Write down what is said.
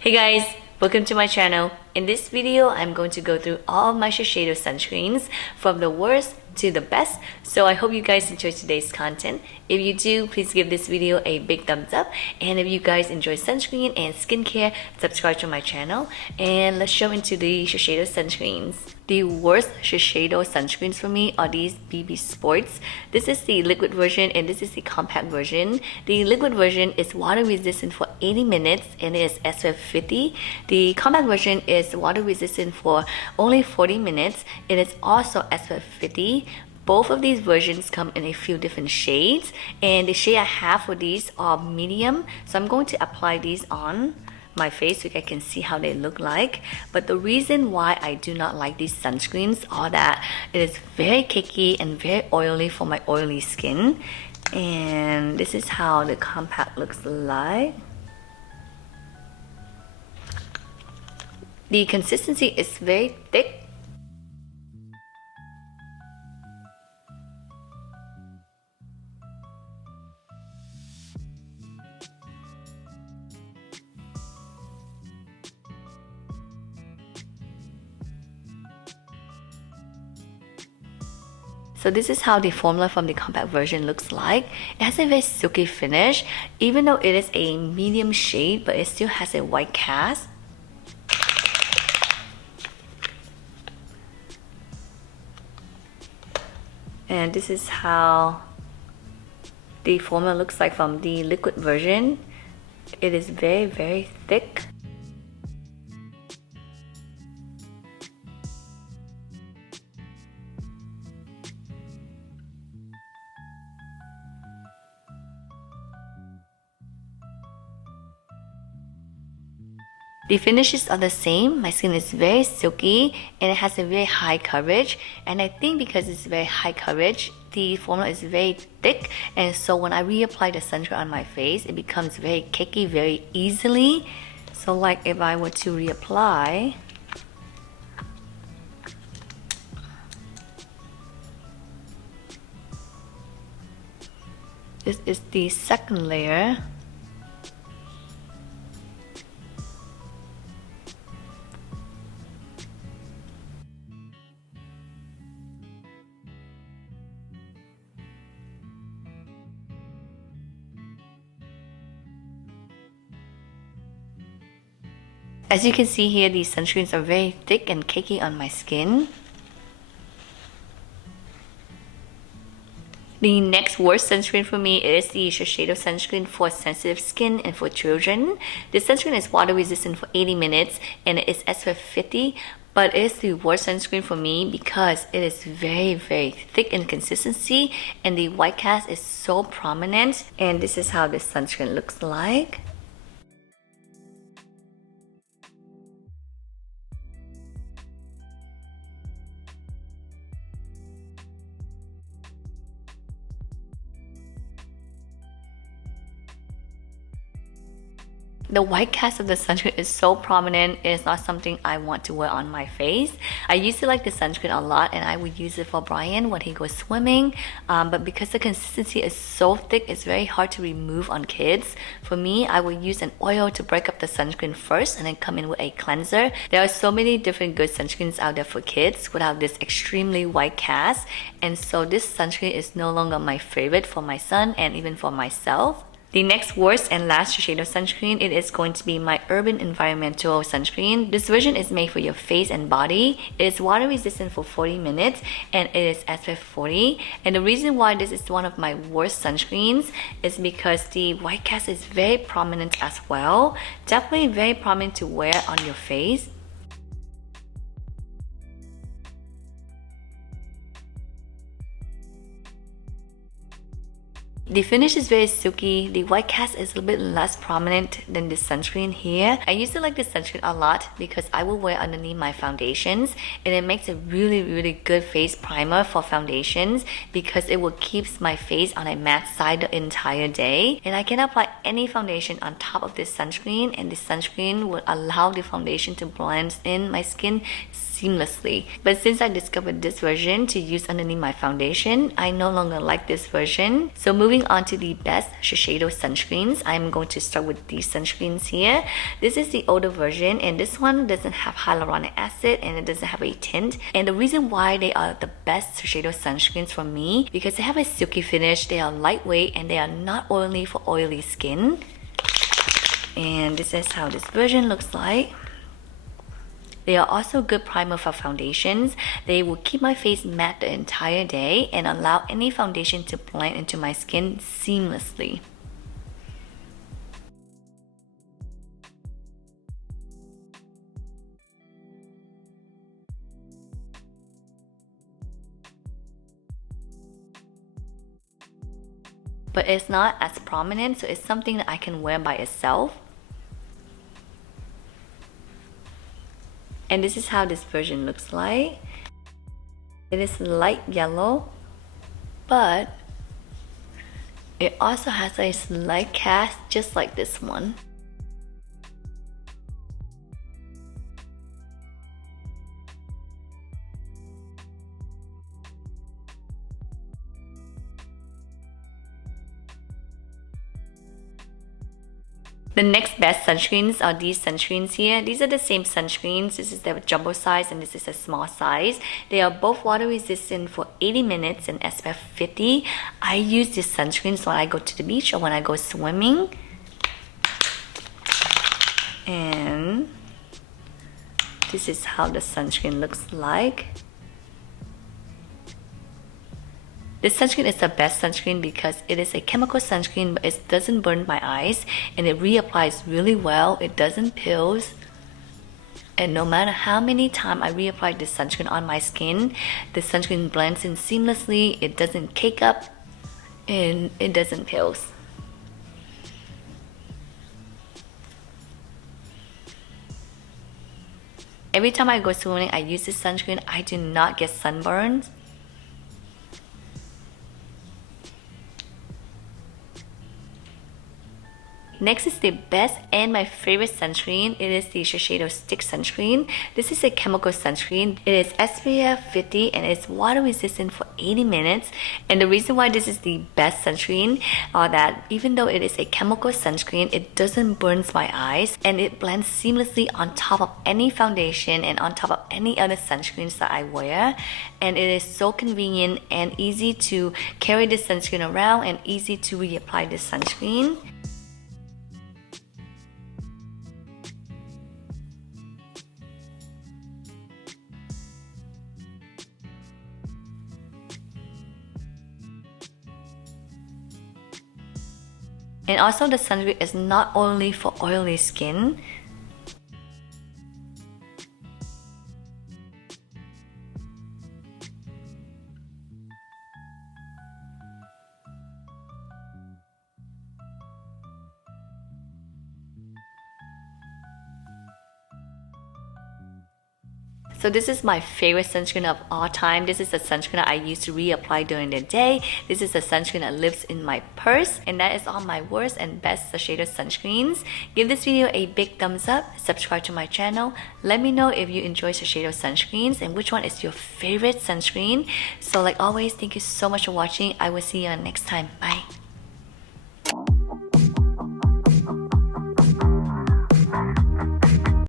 Hey guys, welcome to my channel. In this video, I'm going to go through all of my Shiseido sunscreens from the worst to the best. So I hope you guys enjoyed today's content. If you do, please give this video a big thumbs up. And if you guys enjoy sunscreen and skincare, subscribe to my channel. And let's jump into the Shiseido sunscreens. The worst Shiseido sunscreens for me are these BB Sports. This is the liquid version and this is the compact version. The liquid version is water resistant for 80 minutes and it is SPF 50. The compact version is water resistant for only 40 minutes. It is also SPF 50. Both of these versions come in a few different shades, and the shade I have for these are medium, so I'm going to apply these on my face so you can see how they look like. But the reason why I do not like these sunscreens are that it is very cakey and very oily for my oily skin. And this is how the compact looks like. The consistency is very thick. So this is how the formula from the compact version looks like. It has a very silky finish, even though it is a medium shade, but it still has a white cast. And this is how the formula looks like from the liquid version. It is very, very thick. The finishes are the same. My skin is very silky and it has a very high coverage, and I think because it's very high coverage, the formula is very thick, and so when I reapply the sunscreen on my face, it becomes very cakey very easily. So like if I were to reapply, this is the second layer. As you can see here, these sunscreens are very thick and cakey on my skin. The next worst sunscreen for me is the Shiseido sunscreen for sensitive skin and for children. This sunscreen is water resistant for 80 minutes and it is SPF 50, but it is the worst sunscreen for me because it is very, very thick in consistency and the white cast is so prominent. And this is how this sunscreen looks like. The white cast of the sunscreen is so prominent, it is not something I want to wear on my face. I used to like the sunscreen a lot and I would use it for Brian when he goes swimming, but because the consistency is so thick, it's very hard to remove on kids. For me, I would use an oil to break up the sunscreen first and then come in with a cleanser. There are so many different good sunscreens out there for kids without this extremely white cast, and so this sunscreen is no longer my favorite for my son and even for myself. The next worst and last Shiseido sunscreen, it is going to be my Urban Environmental sunscreen. This version is made for your face and body. It is water resistant for 40 minutes and it is SPF 40. And the reason why this is one of my worst sunscreens is because the white cast is very prominent as well. Definitely very prominent to wear on your face. The finish is very silky. The white cast is a little bit less prominent than this sunscreen here. I used to like this sunscreen a lot because I will wear underneath my foundations, and it makes a really, really good face primer for foundations because it will keep my face on a matte side the entire day. And I can apply any foundation on top of this sunscreen, and this sunscreen will allow the foundation to blend in my skin seamlessly. But since I discovered this version to use underneath my foundation, I no longer like this version. So moving moving on to the best Shiseido sunscreens. I'm going to start with these sunscreens here. This is the older version, and this one doesn't have hyaluronic acid and it doesn't have a tint. And the reason why they are the best Shiseido sunscreens for me, because they have a silky finish, they are lightweight, and they are not oily for oily skin. And this is how this version looks like. They are also good primer for foundations. They will keep my face matte the entire day and allow any foundation to blend into my skin seamlessly. But it's not as prominent, so it's something that I can wear by itself. And this is how this version looks like. It is light yellow, but it also has a slight cast just like this one. The next best sunscreens are these sunscreens here. These are the same sunscreens. This is the jumbo size and this is a small size. They are both water resistant for 80 minutes and SPF 50. I use these sunscreens when I go to the beach or when I go swimming. And this is how the sunscreen looks like. This sunscreen is the best sunscreen because it is a chemical sunscreen, but it doesn't burn my eyes and it reapplies really well. It doesn't peel, and no matter how many times I reapply this sunscreen on my skin, the sunscreen blends in seamlessly. It doesn't cake up and it doesn't peel. Every time I go swimming, I use this sunscreen. I do not get sunburns. Next is the best and my favorite sunscreen. It is the Shiseido Stick Sunscreen. This is a chemical sunscreen. It is SPF 50 and it's water resistant for 80 minutes. And the reason why this is the best sunscreen are that even though it is a chemical sunscreen, it doesn't burn my eyes and it blends seamlessly on top of any foundation and on top of any other sunscreens that I wear. And it is so convenient and easy to carry this sunscreen around and easy to reapply this sunscreen. And also the sunscreen is not only for oily skin. So this is my favorite sunscreen of all time. This is a sunscreen that I use to reapply during the day. This is a sunscreen that lives in my purse. And that is all my worst and best Shiseido sunscreens. Give this video a big thumbs up. Subscribe to my channel. Let me know if you enjoy Shiseido sunscreens and which one is your favorite sunscreen. So like always, thank you so much for watching. I will see you next time. Bye.